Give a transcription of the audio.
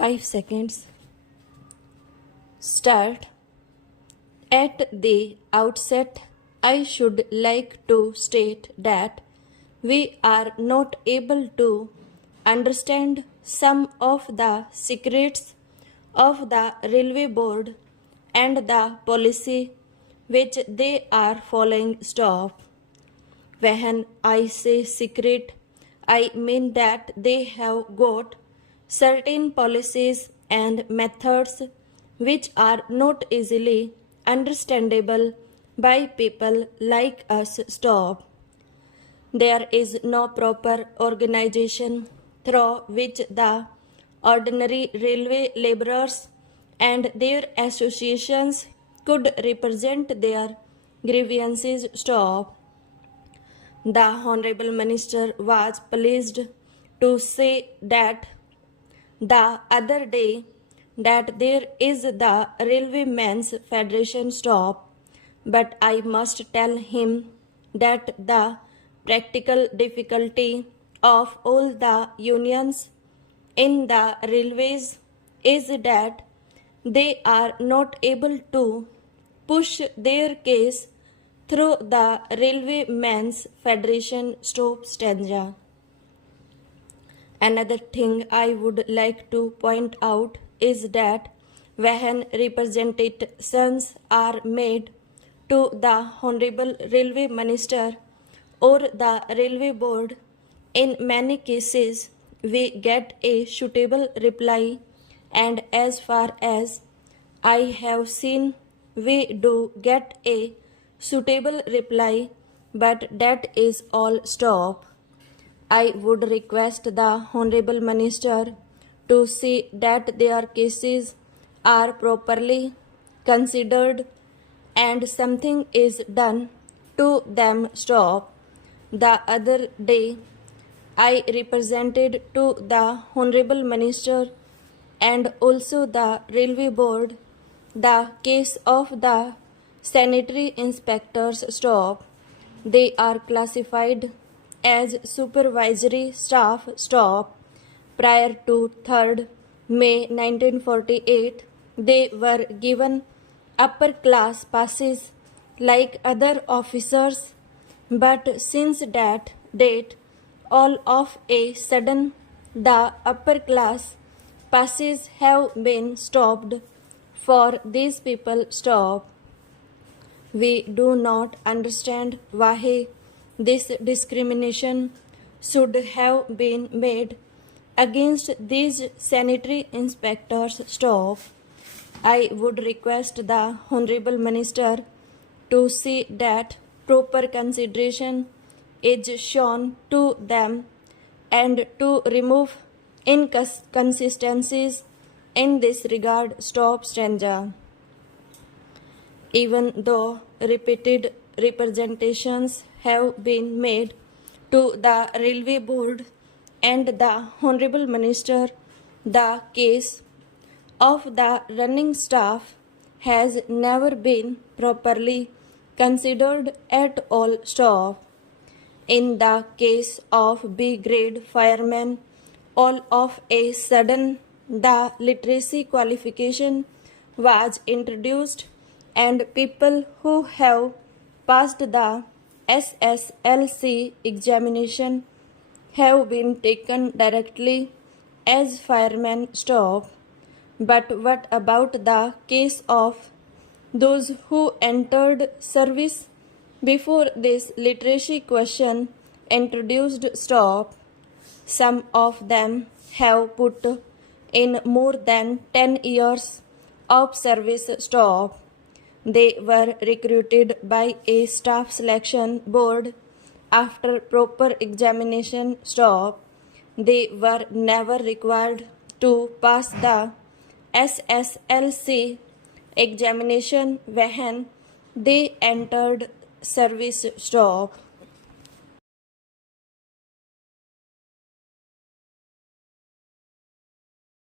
5 seconds. Start. At the outset, I should like to state that we are not able to understand some of the secrets of the railway board and the policy which they are following. Stop. When I say secret, I mean that they have got certain policies and methods which are not easily understandable by people like us. Stop. There is no proper organization through which the ordinary railway laborers and their associations could represent their grievances. Stop. The Honorable Minister was pleased to say that the other day that there is the Railwaymen's Federation. Stop. But I must tell him that the practical difficulty of all the unions in the railways is that they are not able to push their case through the Railwaymen's Federation. Stop. Stanza. Another thing I would like to point out is that when representations are made to the Honorable Railway Minister or the Railway Board, in many cases we get a suitable reply, and as far as I have seen, we do get a suitable reply, but that is all. Stop. I would request the Honorable Minister to see that their cases are properly considered and something is done to them. Stop. The other day, I represented to the Honorable Minister and also the Railway Board the case of the sanitary inspectors. Stop. They are classified as supervisory staff. Stop. Prior to 3rd May 1948, they were given upper class passes like other officers, but since that date, all of a sudden, the upper class passes have been stopped for these people. Stop. We do not understand why this discrimination should have been made against these sanitary inspectors. Stop. I would request the Honorable Minister to see that proper consideration is shown to them and to remove inconsistencies in this regard. Stop. Stanza. Even though repeated representations have been made to the Railway Board and the Honorable Minister, the case of the running staff has never been properly considered at all. Stop. In the case of B grade firemen, all of a sudden the literacy qualification was introduced and people who have passed the SSLC examination have been taken directly as firemen. Stop. But what about the case of those who entered service before this literacy question introduced? Stop. Some of them have put in more than 10 years of service. Stop. They were recruited by a staff selection board after proper examination. Stop. They were never required to pass the SSLC examination when they entered service. Stop.